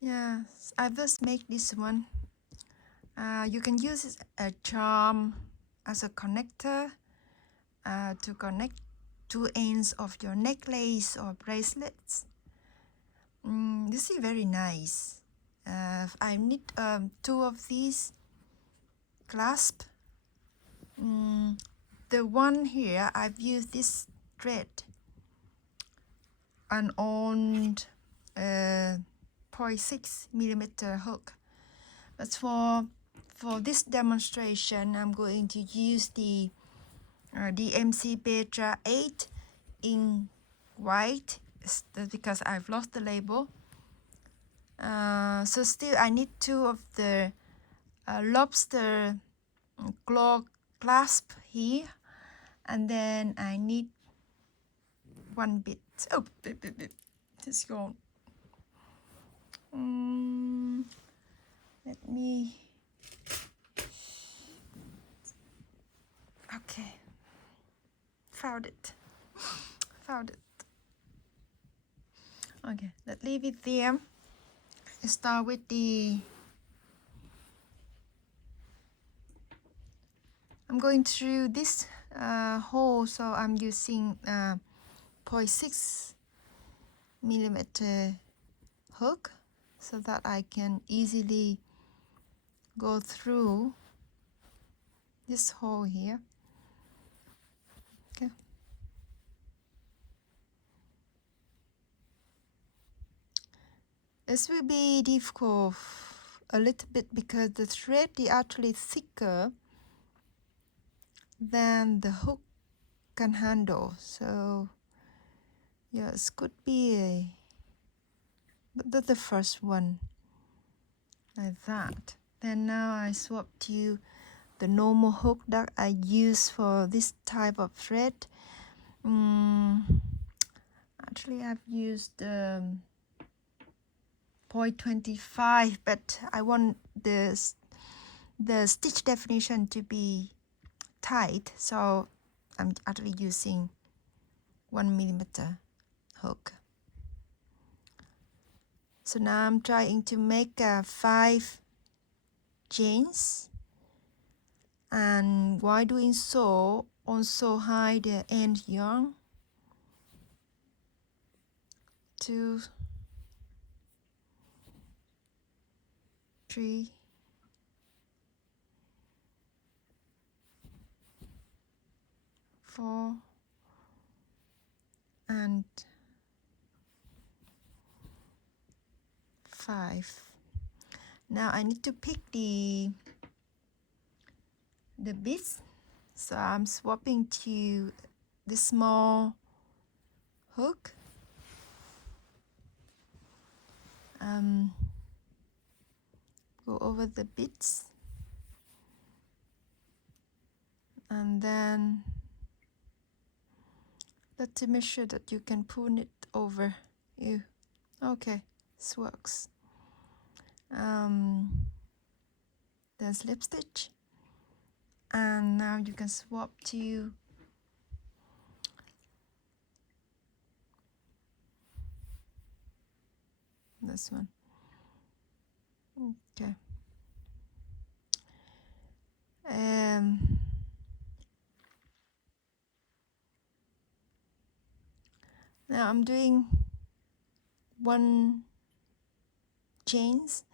Yeah, I just make this one. You can use a charm as a connector to connect two ends of your necklace or bracelets. This is very nice. I need two of these clasp. The one here, I've used this thread an on 0.6 millimeter hook. But for this demonstration, I'm going to use the DMC Petra 8 in white. That's because I've lost the label. So still I need two of the lobster claw clasp here, and then I need one bit. Oh, it's gone. Let me. Okay, found it. Found it. Okay, let's leave it there. Start with the. I'm going through this hole, so I'm using 0.6 millimeter hook so that I can easily go through this hole here. Okay. This will be difficult a little bit because the thread is actually thicker than the hook can handle. So yes, could be a, but that's the first one like that. Then now I swap to the normal hook that I use for this type of thread. Actually I've used 0.25, but I want the stitch definition to be tight, so I'm actually using 1 millimeter hook. So now I'm trying to make 5 chains, and while doing so also hide the end yarn. 2, 3, 4, and 5. Now I need to pick the bits, so I'm swapping to the small hook. Go over the bits, and then let's make sure that you can pull it over. Okay, this works. Then slip stitch, and now you can swap to this one. Okay. Now I'm doing 1 chains,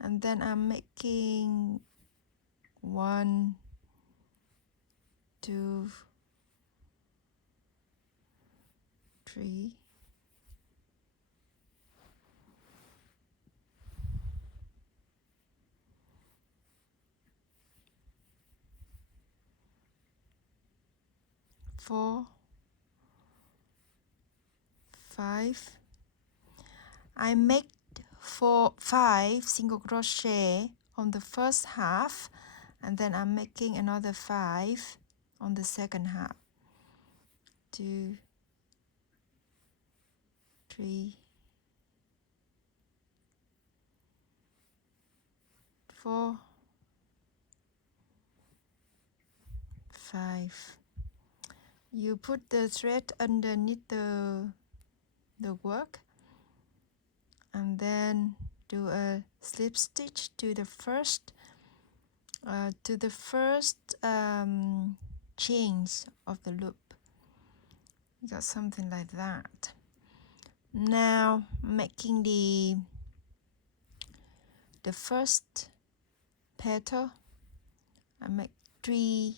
and then I'm making 1, 2, 3, 4, 5. I make 5 single crochet on the first half, and then I'm making another 5 on the second half. 2, 3, 4, 5. You put the thread underneath the work, and then do a slip stitch to the first chains of the loop. You got something like that. Now making the first petal, I make 3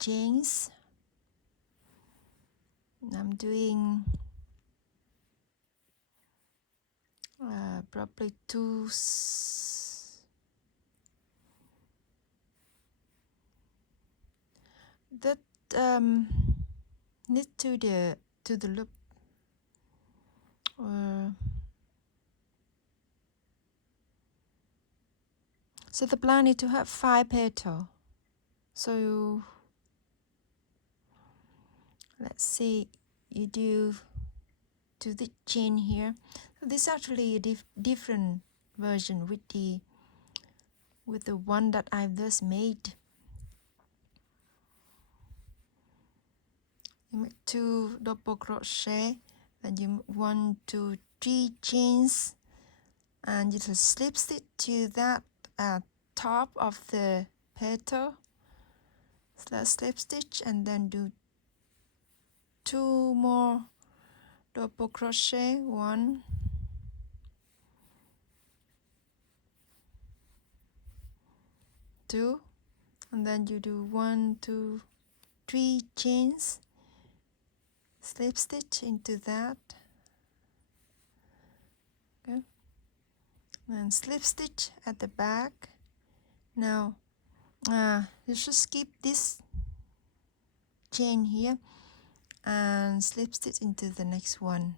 chains. I'm doing probably 2 that knit to the loop. So the plan is to have 5 petals. So let's say you do the chain here. So this is actually a different version with the one that I've just made. You make 2 double crochet, then you 1, 2, 3 chains, and you just slip stitch to that top of the petal. Slip stitch and then do 2 more double crochet, 1, 2, and then you do 1, 2, 3 chains, slip stitch into that, okay, and slip stitch at the back. Now you should skip this chain here and slip stitch into the next one,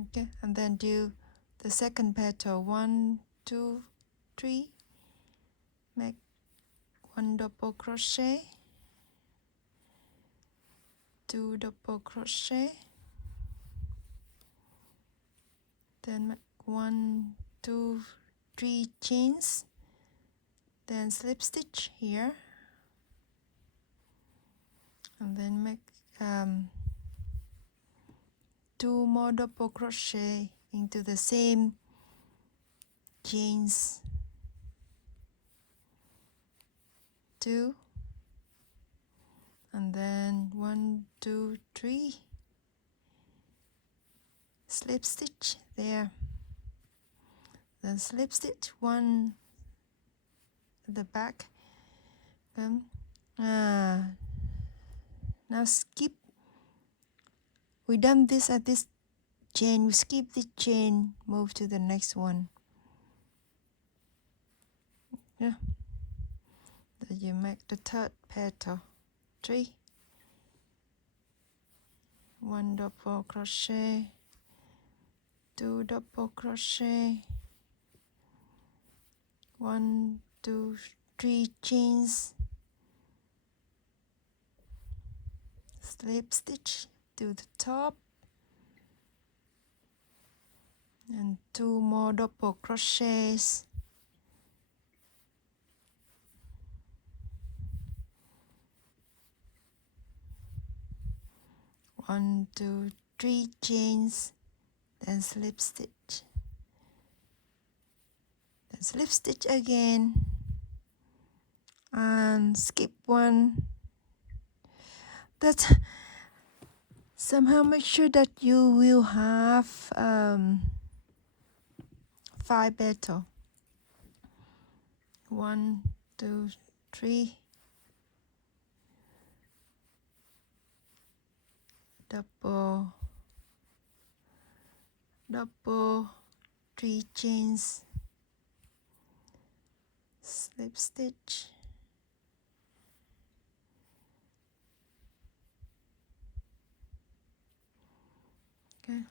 okay, and then do the second petal, 1, 2, 3, make 1 double crochet, 2 double crochet, then make 1, 2, 3 chains, then slip stitch here, and then make 2 more double crochet into the same chains, 2, and then 1, 2, 3, slip stitch there, then slip stitch 1 at the back. Now skip. We done this at this chain. We skip the chain, move to the next one. Yeah. Then you make the third petal, 3, 1 double crochet, 2 double crochet, 1, 2, 3 chains, slip stitch to the top, and 2 more double crochets, 1, 2, 3 chains, then slip stitch, then slip stitch again, and skip 1. That somehow make sure that you will have 5 petals. 1, 2, 3, double, 3 chains, slip stitch, okay,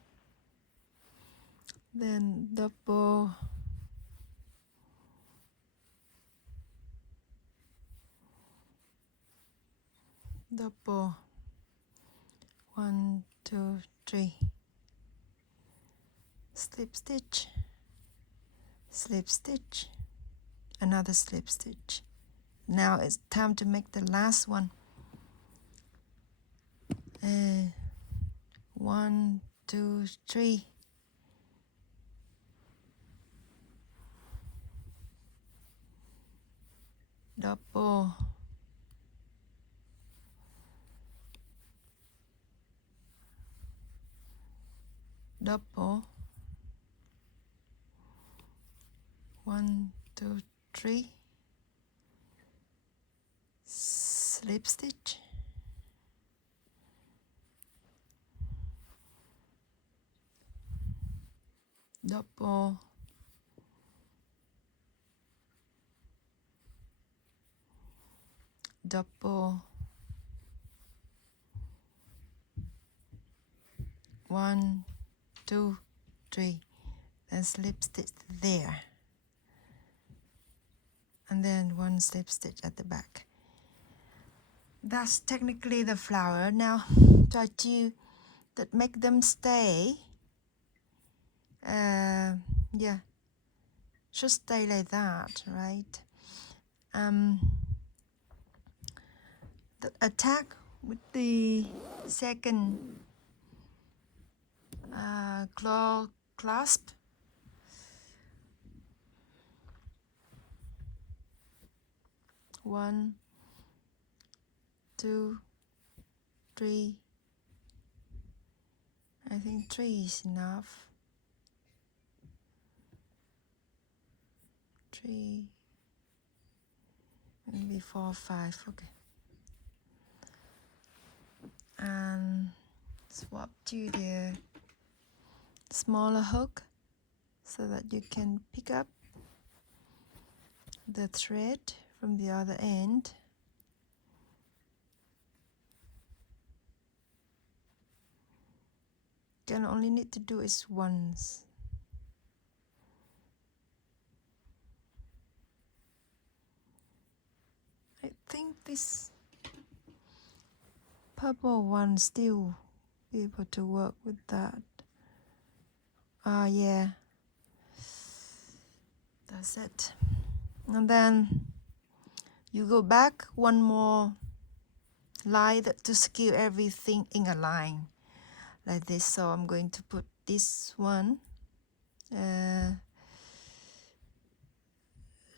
then double, double, 1, 2, 3, slip stitch, slip stitch, another slip stitch. Now it's time to make the last one. 1, 2, 3. Double. Double. 1, 2, 3. Slip stitch. Double. Double. 1, 2, 3. Then slip stitch there. And then 1 slip stitch at the back. That's technically the flower. Now try to make them stay. Yeah, should stay like that, right? The attack with the second claw clasp. One, 2, 3. I think 3 is enough. 3, maybe 4, 5. Okay. And swap to the smaller hook so that you can pick up the thread from the other end. You can only need to do it once. I think this purple one still be able to work with that. Yeah, that's it. And then you go back one more line to skew everything in a line like this. So I'm going to put this one,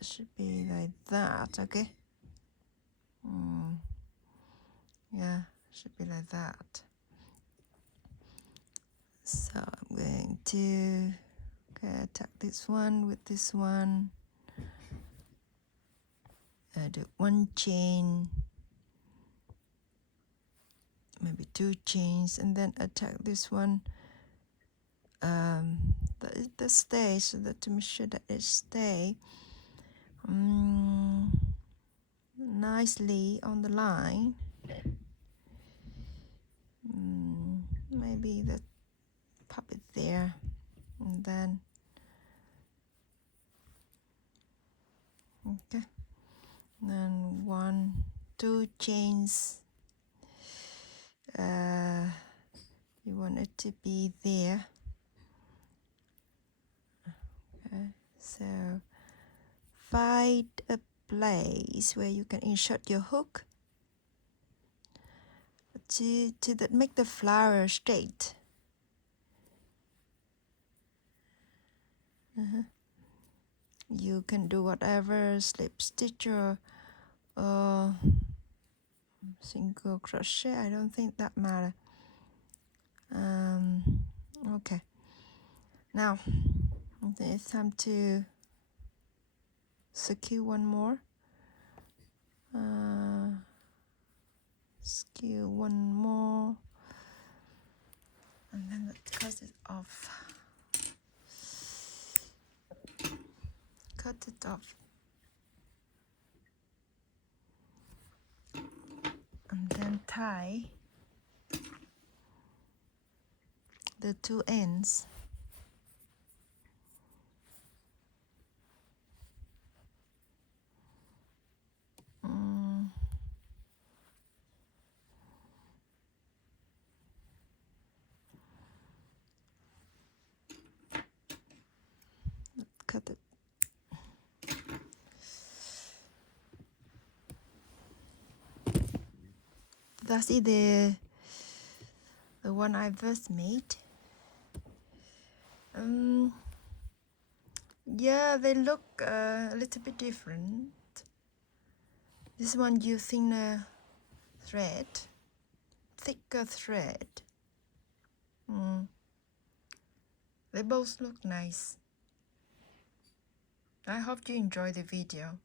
should be like that. Okay. Yeah, should be like that. So I'm going to attack this one with this one. Do 1 chain, maybe 2 chains, and then attack this one. The stay, so that to make sure that it stay nicely on the line. Maybe pop it there, and then okay. Then 1, 2 chains. You want it to be there. Okay, so find a place where you can insert your hook to make the flower straight. You can do whatever, slip stitch or single crochet. I don't think that matter. Okay, now it's time to secure one more. Skew one more, and then cut it off. Cut it off, and then tie the 2 ends. Cut it. That's it, the one I first made. Yeah, they look a little bit different. This one using a thread, thicker thread. They both look nice. I hope you enjoy the video.